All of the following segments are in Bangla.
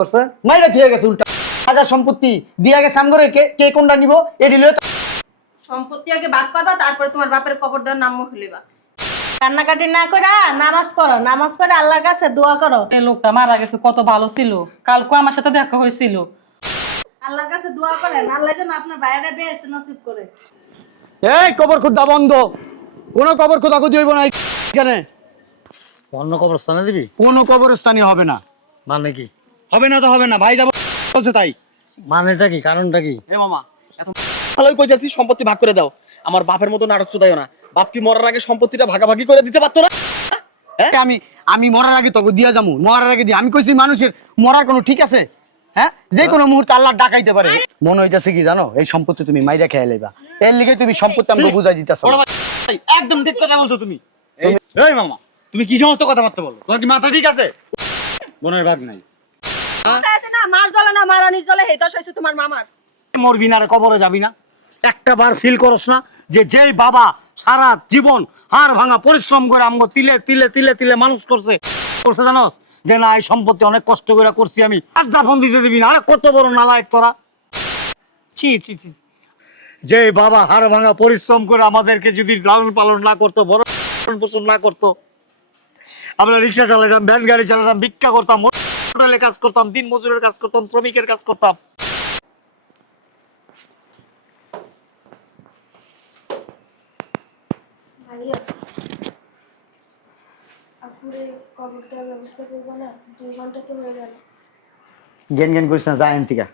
করছে মাইরা থুয়ে গেছে উল্টা টাকা সম্পত্তি দিয়া গেছে আমগরে কে কোনটা নিব এডি লয়ে সম্পত্তি আগে বাদ করবা, তারপরে তোমার বাপের কবর দেওয়ার নাম খুলিবা। কান্নাকাটি না করে নামাজ পড়ো, নামাজ পড়ে আল্লাহর কাছে দোয়া করো। এই লোকটা মারা গেছে কত ভালো ছিল, কালকে আমার সাথে দেখা হয়েছিল। আল্লাহর কাছে দোয়া করেন, আল্লাহ যেন আপনার বাইরে বেহেশত নসিব করে। এই কবর খুদা বন্ধ, কোনো কবর খোদা খুদি হইব না এখানে। অন্য কবরস্থানে দিবি? কোনো কবরস্থানই হবে না। মানে কি? হবে না তো হবে না, ভাই যাবো বলছে তাই। মানেটা কি, কারণটা কি? এ মামা এত ভালোই কইতাছি সম্পত্তি ভাগ করে দাও। আমার বাপের মতো নাটক চোদাইও না। বাপ কি মরার আগে সম্পত্তিটা ভাগাভাগি করে দিতে পারতো না? হ্যাঁ আমি মরার আগে তোকে দিয়া যাবো, মরার আগে দিয়ে আমি কইছি মানুষের মরার কোনো ঠিক আছে? হ্যাঁ, যে কোনো মুহূর্তে আল্লাহ ডাকাইতে পারে। মনে হইতাছে কি জানো, এই সম্পত্তি তুমি মাইরা খেয়ে লইবা, এর লিগে তুমি সম্পত্তি আমাকে বুঝাই দিতেছ। বড় ভাই একদম ঠিক কথা বলছো তুমি। এই মামা তুমি কি সমস্ত কথাবার্তা বলো? তোমার কি মাথা ঠিক আছে? বোনের ভাগ নাই, কথা আছে না, মার জ্বলে না মারানি জ্বলে, হেতা হইছে তোমার মামার। মরবি না রে, কবরে যাবি না? একটা বার ফিল করস না যে যেই বাবা সারা জীবন হাড় ভাঙা পরিশ্রম করে আমগো তিলে তিলে তিলে তিলে মানুষ করছে জানোস যে না এই সম্পত্তি অনেক কষ্ট করে করছি আমি, আর দাফন দিতে দিবি না? আরে কত বড় নালায়েক তোরা! ছি ছি ছি! যে বাবা হাড় ভাঙা পরিশ্রম করে আমাদেরকে যদি লালন পালন না করতো, বড় পোষণ না করতো, আমরা রিক্সা চালাতাম, ভ্যান গাড়ি চালাতাম, ভিক্ষা করতাম, হোটেলে কাজ করতাম, দিন মজুরের কাজ করতাম, শ্রমিকের কাজ করতাম। ভাইয়া আপুরে কবর দেওয়ার ব্যবস্থা করবো না? 2 ঘন্টা তো হয়ে গেল। জ্ঞান জ্ঞান করিস না, যা এন টিকা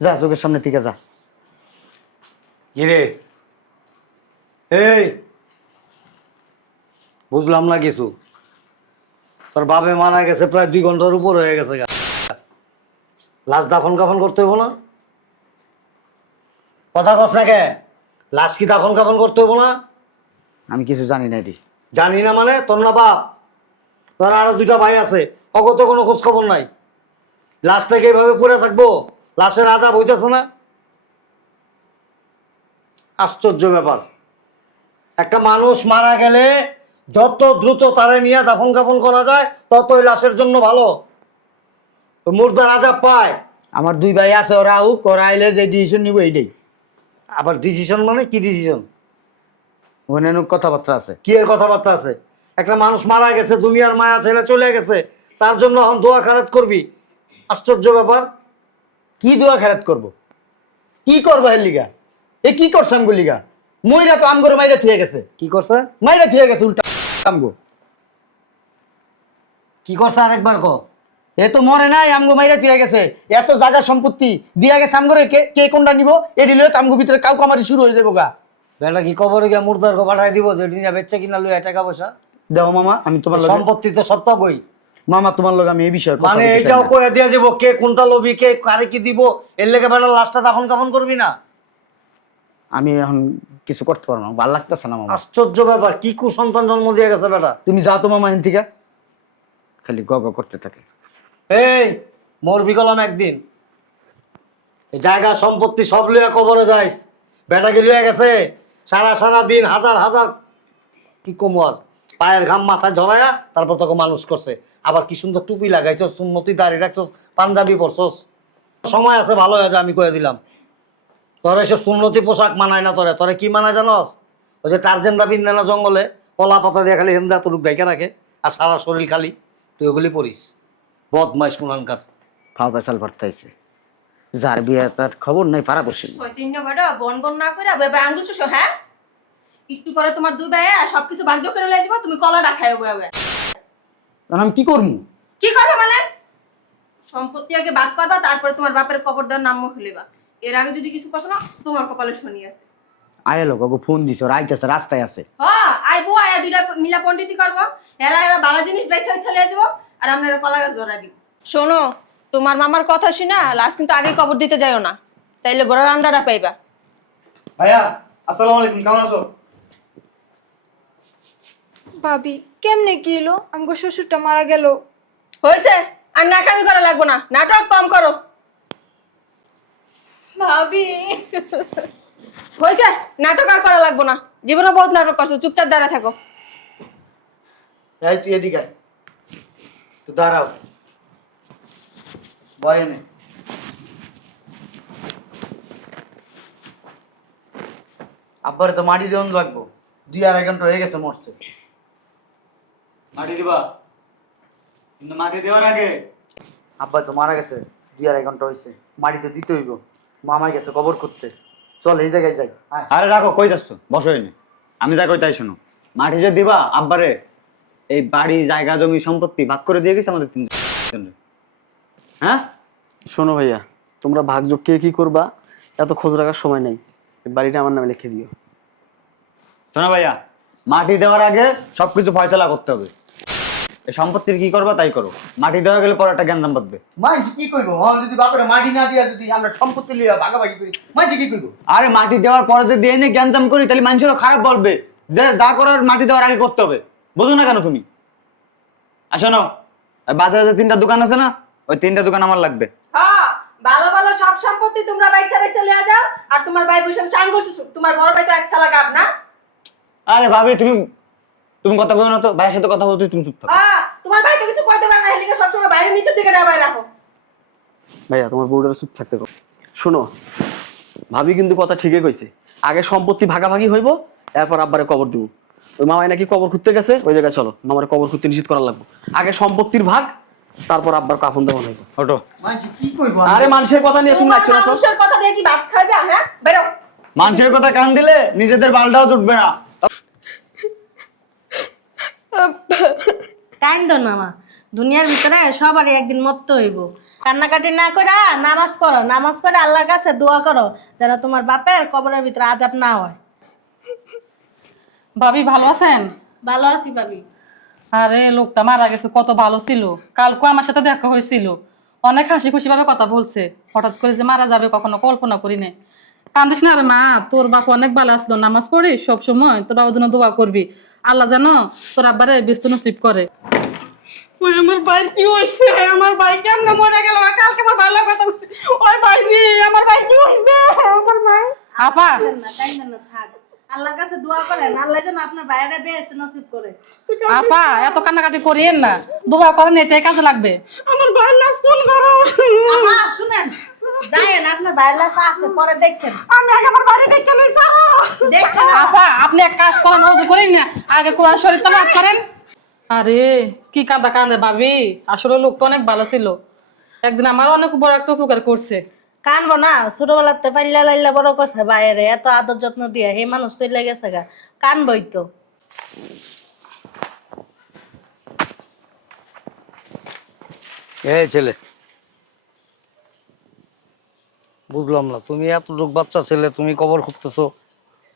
যা, চোখের সামনে টিকা যা। কিরে এই, বুঝলাম না কিছু। তোর বাবে মারা গেছে প্রায় 2 ঘন্টার উপর হয়ে গেছে, লাশ দাফন কাফন করতে হইব না? কথা কস না কে? লাশ কি দাফন কাফন করতে হইব না? আমি কিছু জানি না এটি। জানি না মানে? তোর না বাপ, তোর আরো 2টা ভাই আছে, অগত কোনো খোঁজ খবর নাই। লাশটাকে এইভাবে পড়ে থাকবো? লাশের আজাব হইতেছে না? আশ্চর্য ব্যাপার। একটা মানুষ মারা গেলে যত দ্রুত তারে নিয়ে দাফন কাফন করা যায় ততই লাশের জন্য ভালো। মুর্দার আজাব পায়। আমার 2 ভাই আছে, ওরা আউক, ওরা আইলে যে ডিসিশন নিব এইটাই। আবার ডিসিশন মানে কি ডিসিশন? অন্যান্য কথাবার্তা আছে। কি এর কথাবার্তা আছে? একটা মানুষ মারা গেছে, দুনিয়ার মায়া ছেড়ে চলে গেছে, তার জন্য এখন দোয়া খারাত করবি? আশ্চর্য ব্যাপার। কি দোয়া খেরাত করব? কি করবো এর লিগা? এ কি করছে আমগো লিগা? মইরা তো আমগরে মাইরা থুয়ে গেছে, কি করছে? মাইরা থুয়ে গেছে উল্টা আমগো। কি করছে আরেকবার ক। এ তো মরে নাই, আমগো মাইরা থুয়ে গেছে। এত জায়গা সম্পত্তি দিয়া গেছে আমগরে, কে কোনটা নিব এডি লয়ে তো আমগো ভিতরে কাউকামারি শুরু হয়ে যাবো গা। বেটা কি কবরে গিয়ে মুর্দার পাঠাই দিব যে নিয়ে বেচছে কিনা লইয়া টাকা পয়সা? দেখো মামা, আমি তোমার লগে সম্পত্তি তো সব তো গই। মামা তোমার লগে আমি এই বিষয়ে কথা মানে বলতে চাই এইটাও না। কয়ে দিয়ে যাবো কে কোনটা লবি, কে কারে কি দিব, এর লেগে বেটা লাশটা দাফন কাফন করবি না? আমি এখন কিছু করতে পারবো না, ভালো লাগতেছে না মামা। আশ্চর্য ব্যাপার, কি কুসন্তান জন্ম দিয়ে গেছে বেটা। তুমি যাও তো মামা এখান থেকে, খালি গ গ করতে থাকে। এই মরবি গেলাম একদিন, এই জায়গা সম্পত্তি সব লইয়া কবরে যাইস। বেটাকে লইয়া গেছে সারা দিন হাজার হাজার কি কোমর পায়ের ঘাম মাথায় ঝরায়া তারপর তোকে মানুষ করছে। আবার কি সুন্দর টুপি লাগাইছস, সুন্নতি দাড়ি রাখছস, পাঞ্জাবি পরছস। সময় আছে ভালো হয়ে যা, আমি কয়ে দিলাম। তোর এসব সুন্নতি পোশাক মানায় না। তোরে কি মানায় জানস? ওই যে টার্জেনরা পিন্ধে না জঙ্গলে, কলা পাতা দিয়ে খালি হেন্দা তোর ডাইকা রাখে আর সারা শরীর খালি, তুই ওগুলি পরিস। বদমাইশ কুনানকার। ফাও পেশাল ভর্তাইছে, যার বিয়ে তার খবর নাই, পারা বসে। ওই 3 বড় বন না করে বেবা আঙ্গুল চুষো। হ্যাঁ, একটু পরে তোমার 2 ভাই সবকিছু ভাগ্য করে লয়ে যাবো, তুমি কলা রাখায়ও বয়া। আমি কি করবো? কি করবে মানে? সম্পত্তি আগে বাদ করবা, তারপরে তোমার বাপের কবর দেওয়ার নাম খুলিবা। এর আগে যদি কিছু করছো না, তোমার কপালে শনি আছে। আয়ালো কাকু ফোন দিছ, ওরা আইতেছে, রাস্তায় আছে। হ্যাঁ, আইবো, আয়া 2টা মিলা পণ্ডিতি করবো। এরা ভালো জিনিস বেচে চলে যাবো, আর আমরা কলা গাছ ধরা দিব। শোনো, তোমার মামার কথা শুনা লাস্ট কিন্তু আগে কবর দিতে যাইও না, তাইলে গোড়ার আন্ডাটা পাইবা। ভাইয়া আসসালামু আলাইকুম, কেমন আছো? ভাবি কেমনে কি হলো? আমগো শ্বশুরটা মারা গেল। হয়েছে, আর নাকামি করা লাগবো না, নাটক কম করো। ভাবি হয়েছে, নাটক আর করা লাগবো না, জীবনে বহুত নাটক করছো, চুপচাপ দাঁড়া থাকো। এই তুই এদিকে আয়, তুই দাঁড়াও। বয় এনে আব্বারে তো মাটি দেওয়ান লাগবো 2-2.5 ঘন্টা হয়ে গেছে মরছে। মাটি দিবা, কিন্তু মাটি দেওয়ার আগে আব্বা তো মারা গেছে 2-2.5 ঘন্টা হয়েছে, মাটি তো দিতে হইব। মামাই গেছে কবর করতে, চল এই জায়গায় যাই। আরে রাখো, কই যাচ্ছ? বসো এনে, আমি যা কই তাই শোনো। মাটি যে দিবা আব্বারে, এই বাড়ি জায়গা জমি সম্পত্তি ভাগ করে দিয়ে গেছে আমাদের 3 জনের। হ্যাঁ শোনো ভাইয়া, তোমরা ভাগযোগ কে কি করবা এত খোঁজ রাখার সময় নেই। এই বাড়িটা আমার নামে লিখে দিও। শোনো ভাইয়া, মাটি দেওয়ার আগে সবকিছু ফয়সালা করতে হবে। এই সম্পত্তির কি করবা তাই করো, মাটি দেওয়া গেলে পরে একটা গ্যাঞ্জাম বাঁধবে। মাইজি কি কইবো? হ্যাঁ, যদি বাপরে মাটি না দিয়া যদি আমরা সম্পত্তি লইয়া ভাগাভাগি করি, মাইজি কি কইবো? আরে মাটি দেওয়ার পরে যদি দিয়ে এনে গ্যাঞ্জাম করি তাহলে মানুষেরও খারাপ বলবে যে যা করার মাটি দেওয়ার আগে করতে হবে। বুঝো না কেন তুমি? আর শোনো, বাজারে যে 3টা দোকান আছে না, ওই 3টা দোকান আমার লাগবে। হ্যাঁ, ভালো ভালো সব সম্পত্তি তোমরা বাইচা বাইচা লিয়া যাও। আর তোমার ভাই বসে চাঙ্গল চুষুক। তোমার বড় ভাই তো এক সালা গাব না। আরে ভাবি, তুমি কথা বলো না তো, ভাইয়ের সাথে কথা বলতে তুমি চুপ থাকো। হ্যাঁ, তোমার ভাই তো কিছু কইতে পারে না, হেলিকে সবসময় বাইরে নিচের দিকে ডাবায় রাখো। ভাইয়া তোমার বউটার চুপ থাকতে কও। শোনো, ভাবি কিন্তু কথা ঠিকই কইছে। আগে সম্পত্তি ভাগাভাগি হইব, এরপর আব্বারে কবর দিব। ওই মামাই নাকি কবর খুঁজতে গেছে, ওই জায়গায় চলো, মামারে কবর খুঁজতে নিশ্চিত করা লাগবে। আগে সম্পত্তির ভাগ, তারপর আব্বার কাফন দেওয়া হইব। ওটো। মাইজি কি কইবো? আরে মানুষের কথা নিয়ে তুমি তোমার নাচছো না তো। মানুষের কথা দিয়ে কি ভাত খাইবে? হ্যাঁ, বেরো। মানুষের কথা কান দিলে নিজেদের বালটাও জুটবে না। কাইন্দ মামা, দুনিয়ার ভিতরে সবারই একদিন মরতে হইব। কান্নাকাটি না কইরা নামাজ পড়ো, নামাজ পড়ে আল্লাহর কাছে দোয়া করো যেন তোমার বাপের কবরের ভিতরে আযাব না হয়। ভাবি ভালো আছেন? ভালো আছি ভাবি। আরে লোকটা মারা গেছে, কত ভালো ছিল। কালকে আমার সাথে দেখা হয়েছিল, অনেক হাসি খুশি ভাবে কথা বলছে। হঠাৎ করে যে মারা যাবে কখনো কল্পনা করি না। কান্দিস না রে মা, তোর বাপ অনেক ভালো আসলো, নামাজ পড়িস সব সময়, তোর বাবার জন্য দোয়া করবি। আল্লাহ জানো তোর আব্বারে ব্যস্ত নসিব করে। ওই আমার ভাই কি হইছে? আমার ভাই কেমনে মরে গেল? কালকে আমার ভালো কথা হইছে। ওই ভাইজি, আমার ভাই কি হইছে? আমার ভাই আপা না কাইন্দ না, থাক। আল্লাহর কাছে দোয়া করেন, আল্লাহ যেন আপনার ভাইয়েরা বেহেশত নসিব করে। আপা এত কান্নাকাটি করিয়েন না, দোয়া করেন, এটাই কাজে লাগবে। আমার ভাইয়ের লাশ কোন করো? আমা শুনেন, যায়েন আপনার ভাইয়ের লাশ আছে, পরে দেখেন। আমি আগে আমার বাড়ি দেখে লই সারো। দেখেন আপা আপনি এক কাজ করেন, ওযু করেন না, আগে কোরআন শরীফ তেলাওয়াত করেন। আরে কি কান্দা কান্দে ভাবি, আসলে লোকটা অনেক ভালো ছিল, একদিন আমার অনেক বড় একটা উপকার করছে। কানবো না, ছোটবেলাতে পাল্লা লাইলা বড় কথা বাইরে এত আদর যত্ন দিয়ে হে মানুষ চলে গেছে গা, কানবই তো। এই ছেলে, বুঝলাম না, তুমি এতটুক বাচ্চা ছেলে, তুমি কবর খুঁজতেছো,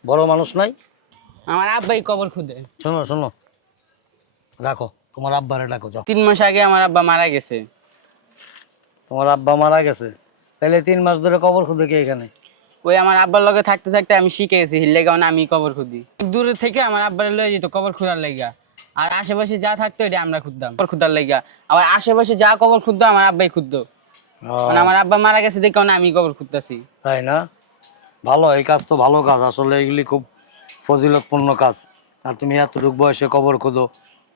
বড় মানুষ নাই? আমার আব্বাই কবর খুদে। শোনো শোনো, রাখো, তোমার আব্বারে ডাকো, যাও। 3 মাস আগে আমার আব্বা মারা গেছে। তোমার আব্বা মারা গেছে, তাহলে 3 মাস ধরে কবর খুঁজে কে এখানে? ওই আমার আব্বার লগে থাকতে থাকতে আমি শিখে গেছি, হিল্লে গাও আমি কবর খুদি। দূরে থেকে আমার আব্বার লয়ে যেত কবর খুদার লাইগা, আর আশেপাশে যা থাকতো এটা আমরা খুঁজতাম কবর খুদার লাইগা। আবার আশেপাশে যা কবর খুঁজতো আমার আব্বাই খুঁজতো। মানে আমার আব্বা মারা গেছে দেখে আমি কবর খুঁজতেছি। তাই না? ভালো, এই কাজ তো ভালো কাজ, আসলে এগুলি খুব ফজিলতপূর্ণ কাজ। আর তুমি এতটুক বয়সে কবর খোঁজো,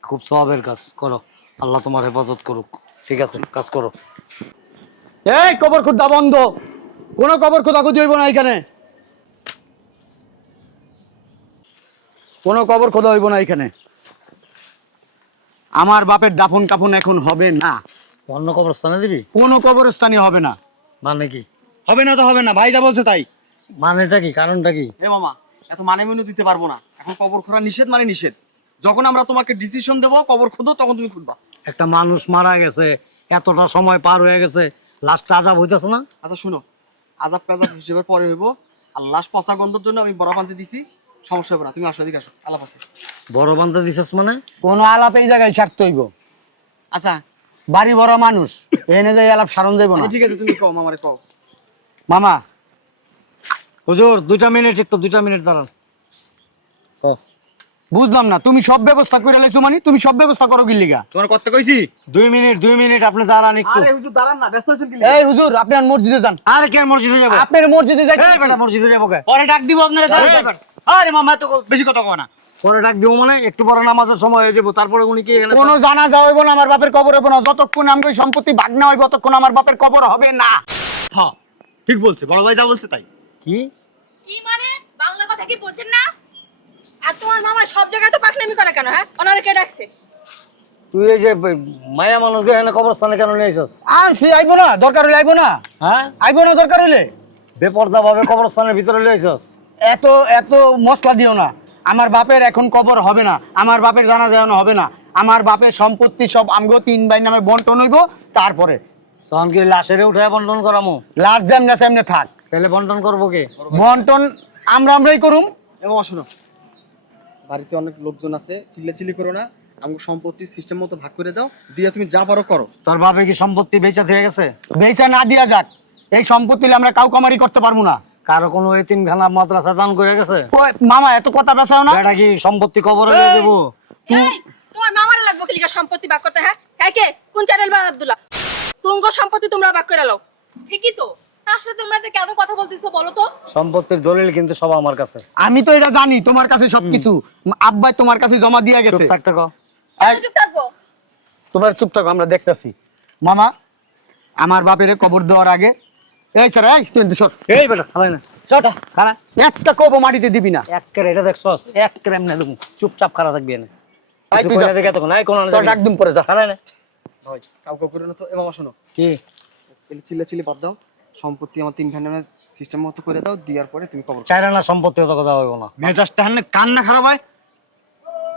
খুব সওয়াবের কাজ, করো, আল্লাহ তোমার হেফাজত করুক। ঠিক আছে, কাজ করো। এই কবর খোদা বন্ধ, কোনো কবর খোদাখুদি হইব না এখানে, কোনো কবর খোদা হইব না এখানে। আমার বাপের দাফন কাফন এখন হবে না, অন্য কবরস্থানে দিবি? কোনো কবরস্থানে হবে না। মানে কি? হবে না তো হবে না, ভাই যা বলছে তাই। মানেটা কি, কারণটা কি? এ মামা, এত মানে মেনু দিতে পারবো না। এখন কবর খোঁড়া নিষেধ মানে নিষেধ। যখন আমরা তোমাকে ডিসিশন দেবো কবর খুঁদো, তখন তুমি খুঁজবা। একটা মানুষ মারা গেছে, এতটা সময় পার হয়ে গেছে, লাশটা আজাব হইতেছে না? আচ্ছা শুনো, আজাব কাজাব হিসেবের পরে হইব। আর লাশ পচা গন্ধর জন্য আমি বড় পান্তি দিছি, সমস্যা হবে না। তুমি আসো, এদিকে আসো, আলাপ আছে। বড় বান্ধা দিছিস মানে? কোনো আলাপ এই জায়গায় সারতে হইব। আচ্ছা বাড়ি বড় মানুষ, এনে যাই আলাপ সারণ যাইব না। ঠিক আছে, তুমি কও মামারে কও। মামা হুজুর 2 মিনিট, একটু 2 মিনিট দাঁড়ান। বুঝলাম না, তুমি সব ব্যবস্থা করে লাইছো, মানে তুমি সব ব্যবস্থা করো কি লিগা? তোমার করতে কইছি। 2 মিনিট আপনি দাঁড়ান একটু। আরে হুজুর দাঁড়ান না, ব্যস্ত হইছেন কি? এই হুজুর, আপনি আর মসজিদে যান। আরে কে মসজিদে যাবো? আপনার মসজিদে যাই। এই বেটা, মসজিদে যাবো কে? পরে ডাক দিব আপনারা। এই বেটা, আরে মামা তো বেশি কথা কও না। পরে ডাক দিব মানে একটু পরে নামাজের সময় হয়ে যাবো, তারপরে উনি কি এখানে কোনো জানাজা হইব না, আমার বাপের কবর হইব না, যতক্ষণ আমি ওই সম্পত্তি ভাগ না হইব ততক্ষণ আমার বাপের কবর হবে না। হ্যাঁ ঠিক বলছে, বড় ভাই যা বলছে তাই। কি কি মানে বাংলা কথা কি বোঝেন না? আর তোমার মামা সব জায়গায় তো পাকনামি করে কেন? হ্যাঁ, ওনারে কে ডাকছে? তুই এই যে মায়া মানুষকে এখানে কবরস্থানে কেন নিয়ে এসেছিস? আর সে আইবো না, দরকার হইলে আইবো না, হ্যাঁ, আইবো না দরকার হইলে। বেপরদা ভাবে কবরস্থানের ভিতরে নিয়ে এসেছিস। এত এত মশলা দিও না। আমার বাপের এখন কবর হবে না, আমার বাপের জানাজা এখন হবে না। আমার বাপের সম্পত্তি সব আমগো 3 ভাই নামে বন্টন হইব, তারপরে তখন কি লাশের উঠে বন্টন করামো? লাশ যেমনে সেমনে থাক, তাহলে বন্টন করবো কে? বন্টন আমরাই করুম। এবং শোনো, বাড়িতে অনেক লোকজন আছে, চিল্লাচিল্লি করো না, আমাকে সম্পত্তি সিস্টেম মতো ভাগ করে দাও, দিয়ে তুমি যা পারো করো। তোর বাপে কি সম্পত্তি বেচা থেকে গেছে? বেচা না দিয়া যাক, এই সম্পত্তি আমরা কাউ কামারি করতে পারবো না। কারো কোনো এতিমখানা মাদ্রাসা দান করে গেছে? ওই মামা এত কথা বেচাও না। এটা কি সম্পত্তি কবরে দিয়ে দেবো? এই তোমার মামার লাগবে কি লিগা সম্পত্তি ভাগ করতে? হ্যাঁ, কাইকে কোন চ্যানেল বা আব্দুল্লাহ তুঙ্গ সম্পত্তি তোমরা ভাগ করে নাও। ঠিকই তো, তার সাথে তোমরা তো কেন কথা বলতেছো বলো তো? সম্পত্তির দলিল কিন্তু সব আমার কাছে। আমি তো এটা জানি, তোমার কাছে সবকিছু আব্বাই তোমার কাছে জমা দিয়ে চুপ গেছে। থাকতে কও। এই, চুপ থাকবো। তোমার চুপ থাকো, আমরা দেখতেছি। মামা, আমার বাপের কবর দেওয়ার আগে এই স্যার, এই তুই সর, এই বেটা খালাই না, সর, খারা একটা কবর মাটিতে দিবি না। এক করে এটা দেখছস, এক করে এমনি দেবো, চুপচাপ খারা থাকবি এনে। এই তুই যা। দেখে তখন নাই কোন তোর ডাক দুম পরে যা। খালাই না ভাই কাউকে করে না তো। এ মামা শোনো, কি চিল্লাচিল্লি বাদ দাও, সম্পত্তি আমার 3 ভাই নামে সিস্টেম মতো করে দাও, দেওয়ার পরে তুমি কবর। চাইরা না সম্পত্তি অত কথা হইব না। মেজাজটা হান্নে কান্না খারাপ হয়।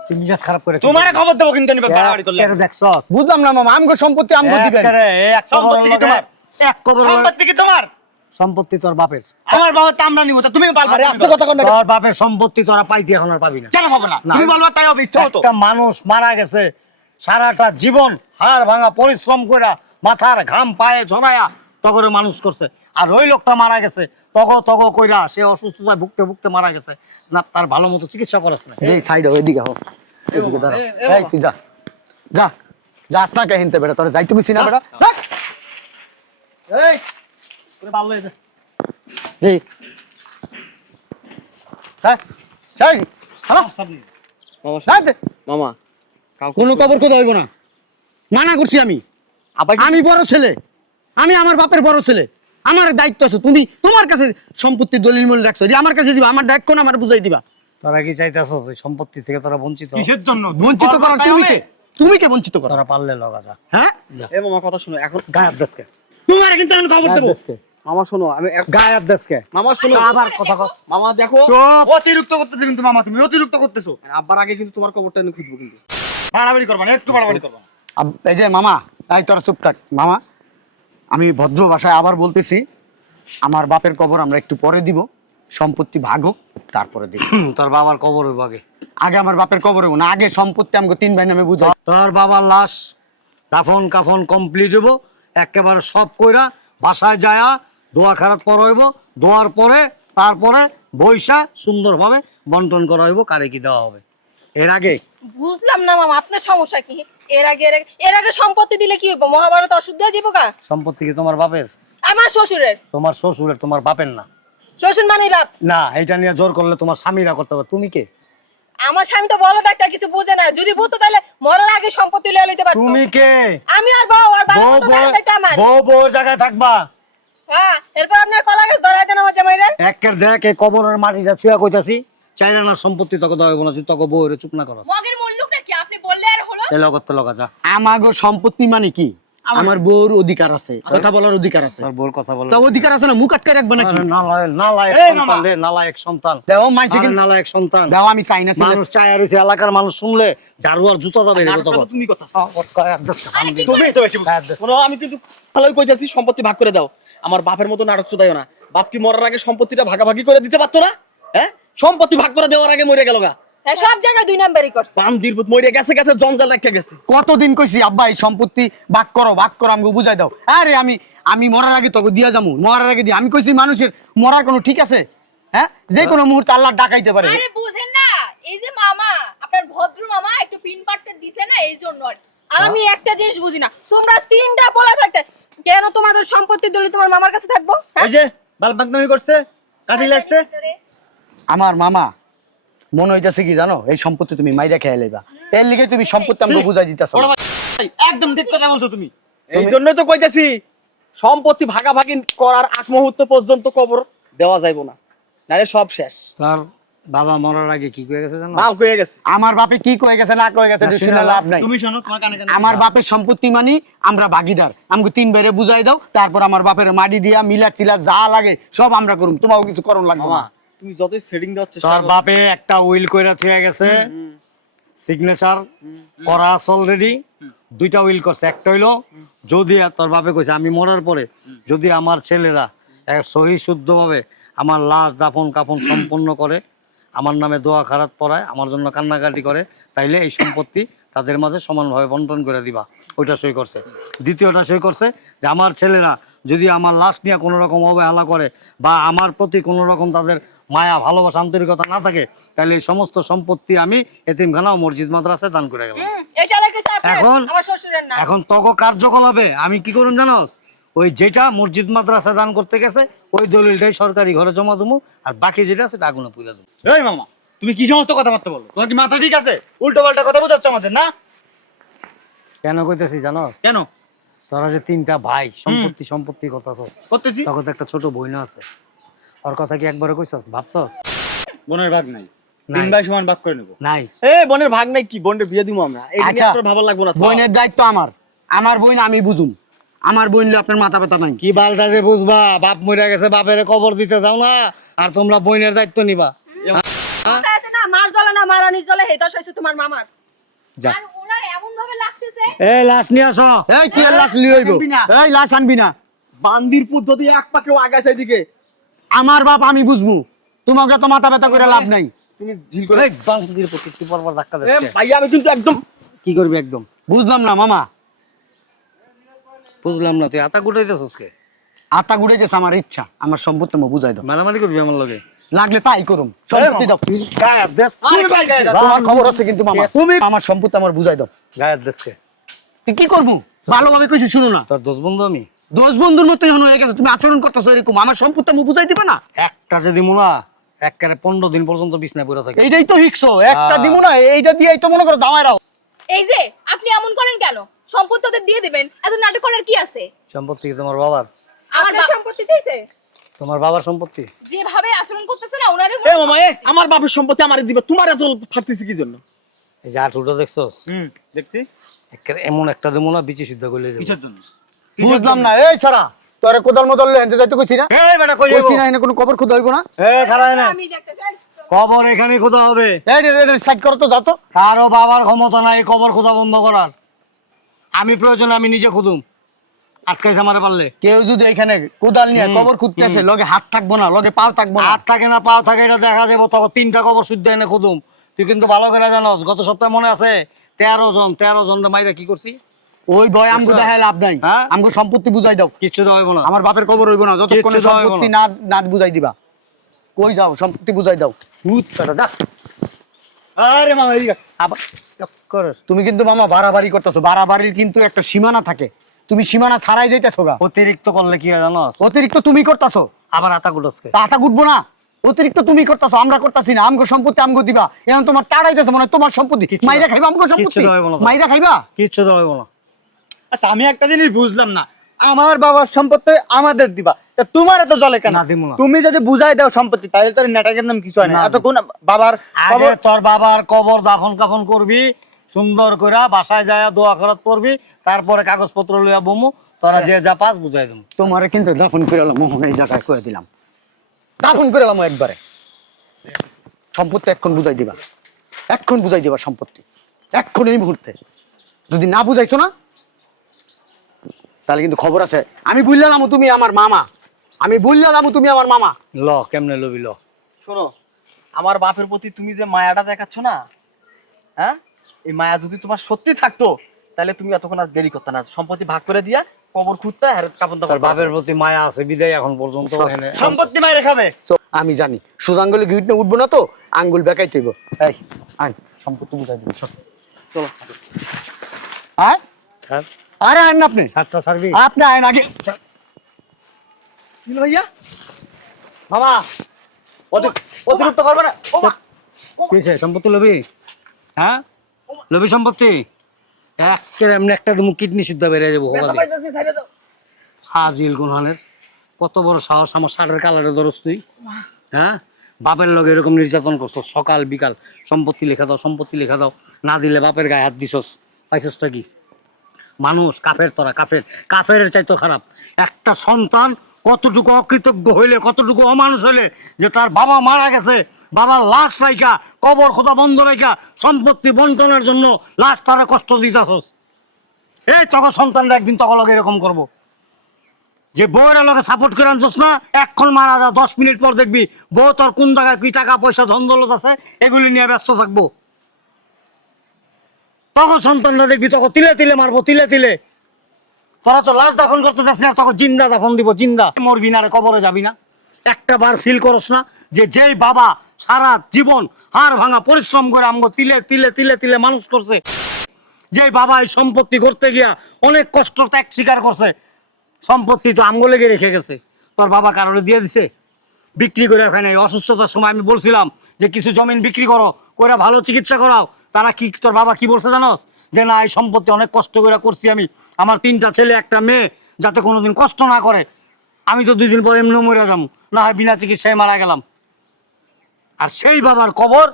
তুই মিজাজ খারাপ করে তোমারে খবর দেবো কিন্তু আমি বাড়াবাড়ি করলে। এক করে দেখছস, বুঝলাম না মামা, আমগো সম্পত্তি আমগো দিবেন। এক করে, এই এক কবর সম্পত্তি কি তোমার? এক কবর সম্পত্তি কি তোমার? সম্পত্তি তোর বাপের। আমার বাবা তো আমরা নিব, তুমি পারবে আরে আস্তে কথা কর না। তোর বাপের সম্পত্তি তোরা পাইতি এখন আর পাবি না। কেন হবে না? না। তুমি বলবা তাই হবে, ইচ্ছা হতো। একটা মানুষ মারা গেছে, সারাটা জীবন হাড় ভাঙা পরিশ্রম কইরা মাথার ঘাম পায়ে ঝরায়া তগরে মানুষ করছে, আর ওই লোকটা মারা গেছে তগ কইরা সে অসুস্থতায় ভুগতে ভুগতে মারা গেছে না, তার ভালো মতো চিকিৎসা করেছে না। এই সাইডে ওইদিকে হো, এদিকে দাঁড়া। এই তুই যা, যা, যাস না কাহিনতে বেটা, তোরা যাইতে বুঝছি না বেটা। এই তুমি ভালো হয়েছে। এই হ্যাঁ, এই হ্যাঁ, মামা যাই দে। মামা কাউকে কোনো কবর কোথাও হইব না, মানা করছি আমি। আমি বড় ছেলে, আমি আমার বাপের বড় ছেলে, আমার দায়িত্ব আছে। তুমি তোমার কাছে সম্পত্তির দলিল মূল রাখছো, এটি আমার কাছে দিবা, আমার দায়িত্ব না, আমার বুঝাই দিবা। তোরা কি চাইতেছ ওই সম্পত্তি থেকে তোরা বঞ্চিত? কিসের জন্য? বঞ্চিত করার তুমি কে? তুমি কে বঞ্চিত করো? তোরা পারলে লগা যা হ্যাঁ, এ মামা কথা শোনো, এখন গায়েব দেশকে, তোমার কিন্তু আমি খবর দেবো। মামা শোনো, আমি গায়েব দেশকে মামা শোনো, আবার কথা কস। মামা দেখো, চুপ, অতিরিক্ত করতেছো কিন্তু মামা, তুমি অতিরিক্ত করতেছো। আব্বার আগে কিন্তু তোমার কবরটা আমি খুঁজবো কিন্তু। বাড়াবাড়ি করবা না, একটু বাড়াবাড়ি করবা না। এই যে মামা, এই তোরা চুপ থাক মামা, আমি ভদ্র ভাষায় আবার বলতেছি, আমার বাপের কবর আমরা একটু পরে দিব, সম্পত্তি ভাগ হোক তারপরে দিব। তোর বাবার কবর হইব আগে। আগে আমার বাপের কবর হইব না, আগে সম্পত্তি আমাকে 3 ভাই নামে বুঝাই। তোর বাবার লাশ দাফন কাফন কমপ্লিট হইব, একেবারে সব কইরা বাসায় যায়া দোয়া খারাপ করা হইব, দোয়ার পরে তারপরে বৈশা সুন্দরভাবে বন্টন করা হইব, কারে কি দেওয়া হবে। এর আগে বুঝলাম না মামা, আপনার সমস্যা কি? এর আগে সম্পত্তি দিলে কি হইব? মহাভারত অশুদ্ধ হয়ে যাবো গা? সম্পত্তি কি তোমার বাপের? আমার শ্বশুরের। তোমার শ্বশুরের, তোমার বাপের না। শ্বশুর মানেই বাপ। না, এটা নিয়ে জোর করলে তোমার স্বামীরা করতে পারে। তুমি কে? আমার স্বামী তো বলো একটা কিছু বুঝে না, যদি বুঝতো তাহলে মরার আগে সম্পত্তি লয়ে লইতে পারতো। তুমি কে? আমি আর বউ, আর বাবা বউ তো থাকতে আমার। বউ জায়গায় থাকবা। হ্যাঁ, এরপর আপনার কলা গাছ ধরাই দেন আমার জামাইরে। একের দেখ এই কবরের মাটিটা ছুঁয়া কইতাছি, চাইরা না সম্পত্তি তোকে দেওয়া হইব না, তুই তোকে বউরে চুপ না করস। মগের মূল্যটা কি আপনি বললে আর হলো? এ লগতে লগা যা। আমাগো সম্পত্তি মানে কি? আমার বউর অধিকার আছে, কথা বলার অধিকার আছে। তোর বউর কথা বল। তা অধিকার আছে না, মুখ আটকে রাখবে নাকি? নালায়েক এই সন্তান মামা। রে, নালায়েক সন্তান। দেখো মানছে আরে কিন্তু, নালায়েক সন্তান। দেখো আমি চাই না ছেলে। মানুষ চায় আর হইছে, এলাকার মানুষ শুনলে ঝাড়ু আর জুতা দাবে রে নাটকটা তখন। তো তুমি করতেছো। তুমি তো বেশি বুঝছো। শোনো, আমি কিন্তু ভালোই কইতাছি, সম্পত্তি ভাগ করে দাও। আমার বাপের মতো নাটক চোদাইও না। বাপ কি মরার আগে সম্পত্তিটা ভাগাভাগি করে দিতে পারতো না? হ্যাঁ, সম্পত্তি ভাগ করে দেওয়ার আগে মরে গেল গা। হ্যাঁ, সব জায়গায় 2 নাম্বারই করছে। পান্দির পুত মরে গেছে, জঞ্জাল রেখে গেছে। কতদিন কইছি আব্বা এই সম্পত্তি ভাগ করো আমাকে বুঝাই দাও। আরে আমি মরার আগে তোকে দিয়া যাবো, মরার আগে দিয়ে আমি কইছি মানুষের মরার কোনো ঠিক আছে? হ্যাঁ, যে কোনো মুহূর্তে আল্লাহ ডাকাইতে পারে। আরে বুঝেন না, এই যে মামা, আপনার ভদ্র মামা একটু পিন পাটটা দিছে না, এই জন্য। আর আমি একটা জিনিস বুঝি না, তোমরা 3টা বলা থাকতে কেন তোমাদের সম্পত্তি দলিল তোমার মামার কাছে থাকবো? এই যে বালবাগনামি করছে, কাঠি লাগছে। আমার মামা মনে হইতাছে কি জানো এই সম্পত্তি তুমি মাইরা খেয়ে লইবা এর লিগে তুমি সম্পত্তি আমাকে বুঝাই দিতাছো বড় ভাই একদম ঠিক কথা বলছো তুমি। এই জন্যই তো কইতাছি সম্পত্তি ভাগাভাগি করার আগ মুহূর্ত পর্যন্ত কবর দেওয়া যাইবো না, নাহলে সব শেষ। তার বাবা মরার আগে কি কয়ে গেছে জানো? মা কয়ে গেছে। আমার বাপে কি কয়ে গেছে না কয়ে গেছে এটা শুনে লাভ নাই। তুমি শোনো, তোমার কানে কানে আমার বাপের সম্পত্তি মানি আমরা ভাগিদার, আমাকে 3 বাইরে বুঝাই দাও, তারপর আমার বাপের মাটি দিয়া মিলা চিলা যা লাগে সব আমরা করুম, তোমাও কিছু করণ লাগবে মামা না। তুমি যতই সেটিং দেওয়ার চেষ্টা তোর করো। বাপে একটা উইল কইরা থিয়া গেছে, সিগনেচার করা আছে অলরেডি। 2টা উইল করছে। একটা হইলো যদি তোর বাপে কইছে আমি মরার পরে যদি আমার ছেলেরা সহি শুদ্ধভাবে আমার লাশ দাফন কাফন সম্পন্ন করে, আমার নামে দোয়া খারাত পড়ায়, আমার জন্য কান্নাকাটি করে, তাইলে এই সম্পত্তি তাদের মাঝে সমানভাবে বন্টন করে দিবা। ওইটা সই করছে। দ্বিতীয়টা সই করছে যে আমার ছেলেরা যদি আমার লাশ নিয়ে কোনো রকম অবহেলা করে বা আমার প্রতি কোনো রকম তাদের মায়া ভালোবাসা আন্তরিকতা না থাকে, তাহলে এই সমস্ত সম্পত্তি আমি এতিমখানা ও মসজিদ মাদ্রাসায় দান করে গেলাম। এই চালা গেছে আপনার এখন আমার শ্বশুরের না। এখন তক কার্যকলাপে আমি কি করুন জানোস? ওই যেটা মসজিদ মাদ্রাসা দান করতে গেছে ওই দলিলটাই সরকারি ঘরে জমা দেবো, আর বাকি যেটা সেটা আগুনে পুড়ে দেবো। এই মামা তুমি কি সমস্ত কথাবার্তা বলো? তোমার কি মাথা ঠিক আছে? উল্টো পাল্টা কথা বোঝাচ্ছ আমাদের না? কেন কইতেছি জানোস? কেন তোরা যে 3টা ভাই সম্পত্তি সম্পত্তি করতেছস, করতেছি? তখন তো একটা ছোট বোন আছে, ওর কথা কি একবারে কইছস? ভাবছস? বোনের ভাগ নাই, নাই। 3 ভাই সমান ভাগ করে নেবো। নাই। এ বোনের ভাগ নাই কি, বোনের বিয়ে দিমু আমরা, এই আচ্ছা, নিয়ে ভালো লাগবে না। বোনের দায়িত্ব আমার, আমার বোন আমি বুঝুম, আমার বোন আপনার মাথা ব্যথা নাই। কি বালটা যে বুঝবা? বাপ মরে গেছে, বাপের কবর দিতে দাও না, আর তোমরা বোনের দায়িত্ব নিবা। কথা আছে না, মার জ্বলে না মারানি জ্বলে, হেতা হইছে তোমার মামার। যা আর ওনার এমন ভাবে লাগতেছে এই লাশ নিয়ে আসো। এই কি আর লাশ লিয়ে হইব? আনবি না। এই লাশ আনবি না। বান্দির পদ্ধতি এক পাকেও আগাইছে এদিকে। আমার বাপ আমি বুঝবো, তোমাকে তো মাথা ব্যথা করে লাভ নাই। তুমি ঝিল করে এই বাংলাদেশের প্রতি কি পরপর ধাক্কা এ দিচ্ছে? ভাই আমি কিন্তু একদম কি করবি একদম? বুঝলাম না মামা, বুঝলাম না, তুই আতা গুটাইতেছস কে? আটা গুড়ে গেছে আমার ইচ্ছা, আমার সম্পত্তি আমি বুঝাই দাও, মারামারি করবি আমার লগে? লাগলে তাই করুম, সম্পত্তি দাও। গায়ের দেশ। তোমার খবর আছে কিন্তু মামা, তুমি আমার সম্পত্তি আমার বুঝাই দাও। গায়ের দেশকে তুই কি করবো ভালোভাবে কইছি শুনো না, তোর দোষ বন্ধু আমি। দোষ বন্ধুর মতো এখন হয়ে গেছে, তুমি আচরণ করতেছো এরকম, আমার সম্পত্তি আমি বুঝাই দিবে না। একটা যে দিমু না, একবারে 15 দিন পর্যন্ত বিছনায় পড়ে থাকে। এইটাই তো হিকছো, একটা দিব না, এইটা দিয়েই তো মনে করো দামাই রাও। এই যে আপনি এমন করেন কেন? সম্পত্তি ওদের দিয়ে দিবেন, এত নাটক করার কি আছে? সম্পত্তি কি তোমার বাবার? আমার আপনার সম্পত্তি চাইছে? তোমার বাবার সম্পত্তি? যেভাবে আচরণ করতেছে না ওনারে এ মামা এ আমার বাপের সম্পত্তি আমারে দিবে, তোমার এত ফাটতেছে কি জন্য? এই যে আঠুটা দেখছস, দেখছি। একেবারে এমন একটা দিমু না বিচি সিদ্ধ করলে যাবে। কিসের জন্য? বুঝলাম না, এই ছাড়া তোরে কোদাল মদল হেনতে যাইতে কইছি না, এই বেটা কই যাবো? কইছি না এনে কোনো কবর খুদ হইব না। এই খাড়ায় না, আমি দেখতে চাই। কবর এখানে খোদা হবে। এই রে রে সাইড করো তো, দাও তো। কারো বাবার ক্ষমতা নাই কবর খোদা বন্ধ করার। আমি প্রয়োজনে আমি নিজে খুদুম, আটকাইছে আমারে পারলে। কেউ যদি এখানে কোদাল নিয়ে কবর খুঁজতে আসে, লগে হাত থাকবো না, লগে পাও থাকবো না। হাত থাকে না পাও থাকে এটা দেখা যাবো, তখন 3টা কবর শুদ্ধ এনে খুদুম। তুই কিন্তু ভালো করে জানোস গত সপ্তাহে মনে আছে 13 জন মাইরা কি করছি? ওই ভয় আমগো দেখায় লাভ নাই, হ্যাঁ? আমগো সম্পত্তি বুঝাই দাও। কিচ্ছু দেওয়া হইব না। আমার বাপের কবর হইব না যতক্ষণ কিচ্ছু দেওয়া হইব সম্পত্তি না। না বুঝাই দিবা। কই যাও, সম্পত্তি বুঝাই দাও। ভূত বেটা, যা। আরে মামা এদিকে আবার করে তুমি কিন্তু মামা বাড়াবাড়ি করতেছো, বাড়াবাড়ির কিন্তু একটা সীমানা থাকে, তুমি সীমানা ছাড়াই যাইতেছো গা। অতিরিক্ত করলে কি হয় জানোস? অতিরিক্ত তুমি করতেছো, আবার আতা গুটসকে। টাটা গুটবো না। অতিরিক্ত তুমি করতেছো, আমরা করতেছি না। আমগো সম্পত্তি আমগো দিবা, এখন তোমার টাড়াইতেছে মনে হয় তোমার সম্পত্তি। মাইরা খাইবা আমগো সম্পত্তি, কিচ্ছু দেওয়া হইব না। মাইরা খাইবা। কিচ্ছু দেওয়া হইব না। আচ্ছা আমি একটা জিনিস বুঝলাম না, আমার বাবার সম্পত্তি আমাদের দিবা, তা তোমার এত জলে কেন? না দিমু না। তুমি যদি বুঝাই দাও সম্পত্তি তাহলে তোর নেটাকের নাম কিছু হয় না। না এতক্ষণ বাবার আগে খবর তোর বাবার কবর দাফন কাফন করবি সুন্দর করে, বাসায় যায় দোয়া খরচ করবি, তারপরে কাগজপত্র লইয়া বমু, তোরা যে যা পাস বুঝাই দেবো। তোমার কিন্তু দাফন করে এলাম, মোহন এই জায়গায় কয়ে দিলাম, দাফন করে এলাম একবারে। সম্পত্তি এক্ষণ বুঝাই দিবা, এক্ষণ বুঝাই দিবা সম্পত্তি, এক্ষণ এই মুহূর্তে। যদি না বুঝাইছো না তাহলে কিন্তু খবর আছে। আমি বুঝলাম তুমি আমার মামা, আমি বুঝলাম তুমি আমার মামা। ল কেমনে লবি ল। শোনো, আমার বাপের প্রতি তুমি যে মায়াটা দেখাচ্ছ না, হ্যাঁ, এই মায়া যদি তোমার সত্যি থাকতো তাহলে তুমি এতক্ষণ আর দেরি করতে না, সম্পত্তি ভাগ করে দিয়া কবর খুঁজতে আর কাপন তোর বাপের প্রতি মায়া আছে বিদায় এখন পর্যন্ত এনে সম্পত্তি মাইরে খাবে। আমি জানি সোজা আঙ্গুলে গিট উঠবো না তো, আঙ্গুল বেকাই তৈব। এই আয় সম্পত্তি বুঝাই দিব, চলো আয়। হ্যাঁ আরে আয় না আপনি, সাতটা সার্ভিস আপনি আয় আগে। কি ভাইয়া মামা অতিরিক্ত করবে না। ও মা কিসে সম্পত্তি লবি? হ্যাঁ লবি সম্পত্তি? এমনি একটা তুমি কিডনি সিদ্ধ বেড়ে যাবো। হাজিল গুনহানের কত বড় সাহস, আমার শার্টের কালারে ধরস তুই? হ্যাঁ বাপের লগে এরকম নির্যাতন করছো, সকাল বিকাল সম্পত্তি লেখা দাও, সম্পত্তি লেখা দাও, না দিলে বাপের গায়ে হাত দিছস। পাইছসটা কি? মানুষ কাফের, তোরা কাফের, কাফের চাইতো খারাপ। একটা সন্তান কতটুকু অকৃতজ্ঞ হইলে, কতটুকু অমানুষ হইলে যে তার বাবা মারা গেছে, বাবার লাশ রাইখা কবর খোদা বন্ধ রাইখা সম্পত্তি বন্টনের জন্য লাশ তারা কষ্ট দিতেছস। এই তখন সন্তানরা একদিন তখন লগে এরকম করবো। যে বউয়ের লগে সাপোর্ট করে আনছস না, এক্ষণ মারা যা, 10 মিনিট পর দেখবি বউ তোর কোন জায়গায় কি টাকা পয়সা ধন দৌলত আছে এগুলি নিয়ে ব্যস্ত থাকবো। তখন সন্তানরা দেখবি তখন তিলে তিলে মারবো, তিলে তিলে। তোরা তো লাশ দাফন করতে যাচ্ছিস না, তখন জিন্দা দাফন দিব, জিন্দা। মরবি না রে, কবরে যাবি না? একটা বার ফিল করস না যে যেই বাবা সারা জীবন হাড় ভাঙা পরিশ্রম করে আমগো তিলে তিলে তিলে তিলে মানুষ করছে, যেই বাবা এই সম্পত্তি করতে গিয়া অনেক কষ্ট ত্যাগ স্বীকার করছে, সম্পত্তি তো আমগো লেগে রেখে গেছে, তোর বাবা কারণে দিয়ে দিছে? বিক্রি করে ওখানে অসুস্থতার সময় আমি বলছিলাম যে কিছু জমিন বিক্রি করো, করে ভালো চিকিৎসা করাও। তারা কি, তোর বাবা কি বলছে জানোস? যে না, এই সম্পত্তি অনেক কষ্ট করে করছি আমি, আমার 3টা ছেলে 1টা মেয়ে যাতে কোনোদিন কষ্ট না করে। আমি তো 2 দিন পরে এমনি মরে যাবো, না হয় বিনা চিকিৎসায় মারা গেলাম। আর সেই বাবার কবর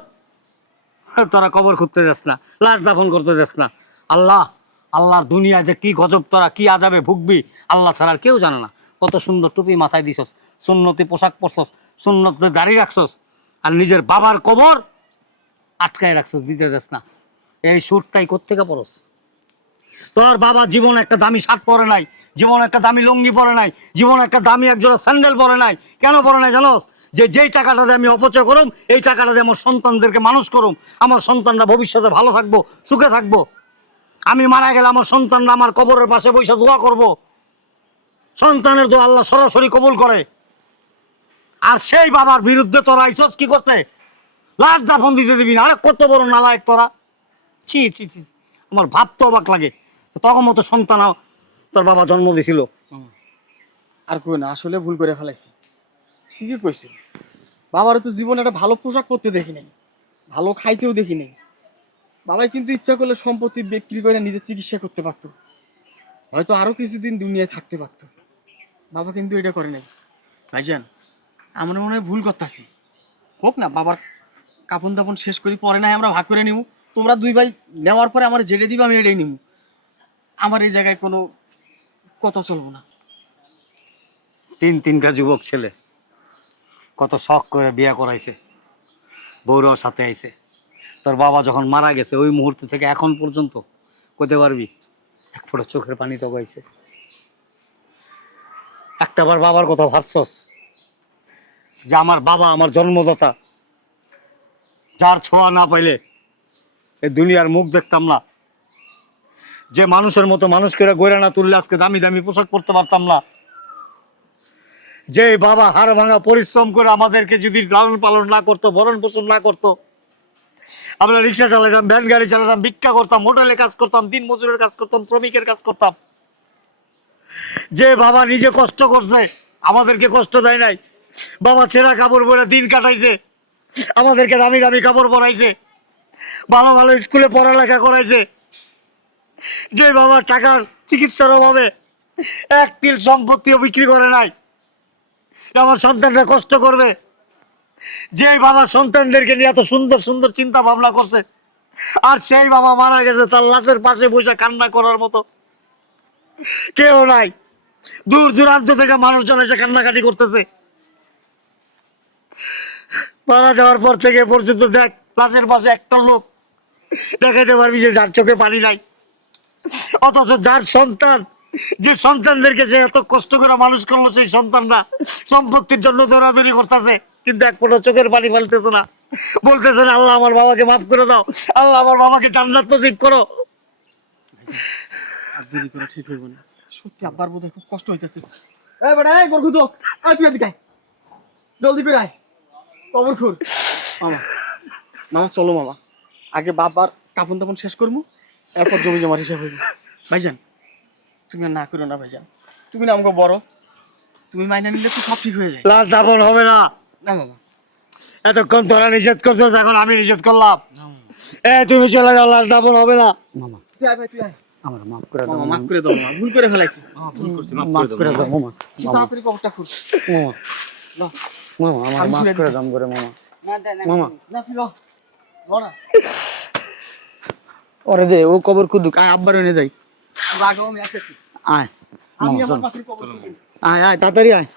তোরা কবর খুঁজতে যাস না, লাশ দাফন করতে যাস না। আল্লাহর দুনিয়া যে কি গজব, তোরা কি আযাবে ভুগবি আল্লাহ ছাড়া আর কেউ জানে না। কত সুন্দর টুপি মাথায় দিছস, সুন্নতি পোশাক পরছস, সুন্নতে দাড়ি রাখছস, আর নিজের বাবার কবর আটকায় রাখছস, দিতে যাস না। এই সুরটাই কোত্থেকে পরস? তোর বাবা জীবন একটা দামি শার্ট পরে নাই, জীবন একটা দামি লুঙ্গি পরে নাই, জীবন একটা দামি একজোড়া স্যান্ডেল পরে নাই। কেন পরে নাই জানোস? যে যেই টাকাটা দিয়ে আমি অপচয় করুম, এই টাকাটা দিয়ে আমার সন্তানদেরকে মানুষ করুম, আমার সন্তানরা ভবিষ্যতে ভালো থাকবো, সুখে থাকবো। আমি মারা গেলে আমার সন্তানরা আমার কবরের পাশে বসে দোয়া করব। সন্তানের দোয়া আল্লাহ সরাসরি কবুল করে। আর সেই বাবার বিরুদ্ধে তোরা আইছস কি করতে? লাশ দাফন দিতে দিবি না? আরে কত বড় নালায়েক তোরা! ছি ছি ছি, আমার ভাবতে অবাক লাগে। তখন মতো সন্তান তোর বাবা জন্ম দিছিল। আর কই না, আসলে ভুল করে ফেলাইছি। ঠিকই কইছি, বাবার তো জীবনে একটা ভালো পোশাক পরতে দেখি নাই, ভালো খাইতেও দেখি নাই। বাবাই কিন্তু ইচ্ছা করলে সম্পত্তি বিক্রি করে নিজে চিকিৎসা করতে পারতো, হয়তো আরো কিছুদিন দুনিয়ায় থাকতে পারতো। বাবা কিন্তু এটা করে নাই। ভাইজান, আমরা মনে হয় ভুল করতেছি। হোক না, বাবার কাপন দাপন শেষ করি, পরে নাই আমরা ভাগ করে নিব। তোমরা 2 ভাই নেওয়ার পরে আমার যেটা দিবে আমি এটাই নিব। আমার এই জায়গায় কোনো কথা চলবো না। 3টা যুবক ছেলে কত শখ করে বিয়ে করাইছে, বউরাও সাথে আইছে। তোর বাবা যখন মারা গেছে ওই মুহূর্ত থেকে এখন পর্যন্ত কইতে পারবি এক ফোঁটা চোখের পানি তো গাইছে? একটাবার বাবার কথা ভাবছস? যে আমার বাবা, আমার জন্মদাতা, যার ছোঁয়া না পাইলে এই দুনিয়ার মুখ দেখতাম না, যে মানুষের মতো মানুষকে গড়ে না তুললে আজকে দামি দামি পোশাক পরতে পারতাম না, যে বাবা হাড় ভাঙা পরিশ্রম করে আমাদেরকে যদি লালন পালন না করতো, ভরণ পোষণ না করতো, আমরা রিক্সা চালাতাম, ভ্যান গাড়ি চালাতাম, ভিক্ষা করতাম, হোটেলে কাজ করতাম, দিন মজুরের কাজ করতাম, শ্রমিকের কাজ করতাম, যে বাবা নিজে কষ্ট করছে আমাদেরকে কষ্ট দেয় নাই, বাবা ছেঁড়া কাপড় পরে দিন কাটাইছে, আমাদেরকে দামি দামি কাপড় পরাইছে, ভালো ভালো স্কুলে পড়ালেখা করাইছে, যে বাবা টাকার চিকিৎসার অভাবে 1 তিল সম্পত্তিও বিক্রি করে নাই, আমার সন্তানরা কষ্ট করবে, যে বাবা সন্তানদেরকে নিয়ে এত সুন্দর সুন্দর চিন্তা ভাবনা করছে, আর সেই বাবা মারা গেছে, তার লাশের পাশে বসে কান্না করার মতো কেউ নাই। দূর দূরান্ত থেকে মানুষজন এসে কান্নাকাটি করতেছে। মারা যাওয়ার পর থেকে পর্যন্ত দেখ, লাশের পাশে একটা লোক দেখাইতে পারবি যে যার চোখে পানি নাই, অথচ যার সন্তান, যে সন্তানদেরকে সে এত কষ্ট করে মানুষ করলো, সেই সন্তানরা সম্পত্তির জন্য দৌড়াদৌড়ি করতেছে, কিন্তু এক ফোঁটা চোখের পানি ফেলতেছে না, বলতেছে না আল্লাহ আমার বাবাকে মাফ করে দাও, আল্লাহ আমার বাবাকে জান্নাত নসিব করো। আর দেরি করা ঠিক হইব না। সত্যি আব্বার বোধহয় খুব কষ্ট হইতেছে। এই বেটা, এই গরু দো, আয় তুই এদিকে আয়, জলদি করে আয়, কবর খুর। মামা, মামা চলো মামা, আগে বাবার কাপন তাপন শেষ করবো, এরপর জমি জমার হিসাব হইব। ভাইজান, তুমি আর না করো না ভাইজান, তুমি না আমাকে বড়, তুমি মাইনা নিলে তো সব ঠিক হয়ে যায়। লাশ দাফন হবে না। না মামা, এতক্ষণ তোরা নিষেধ করছো, এখন আমি নিষেধ করলাম। তুমি চলে যাও, লাশ দাফন হবে না। মামা আমার মাফ করে দাও, মামা মাফ করে দাও মামা, ভুল করে ফেলাইছি। মাফ করে দাও মামা। তাড়াতাড়ি কবরটা খুল। মামা আমার মাফ করে দাও করে মামা। মামা না ফিরো বড়া ওরে দে, ও কবর খুদুক। আয় আব্বার এনে যাই। রাগও আমি আসতেছি। আয় আমি মামা, আমার চল। পাখির কবর খুলবো। আয় আয় তাড়াতাড়ি আয়।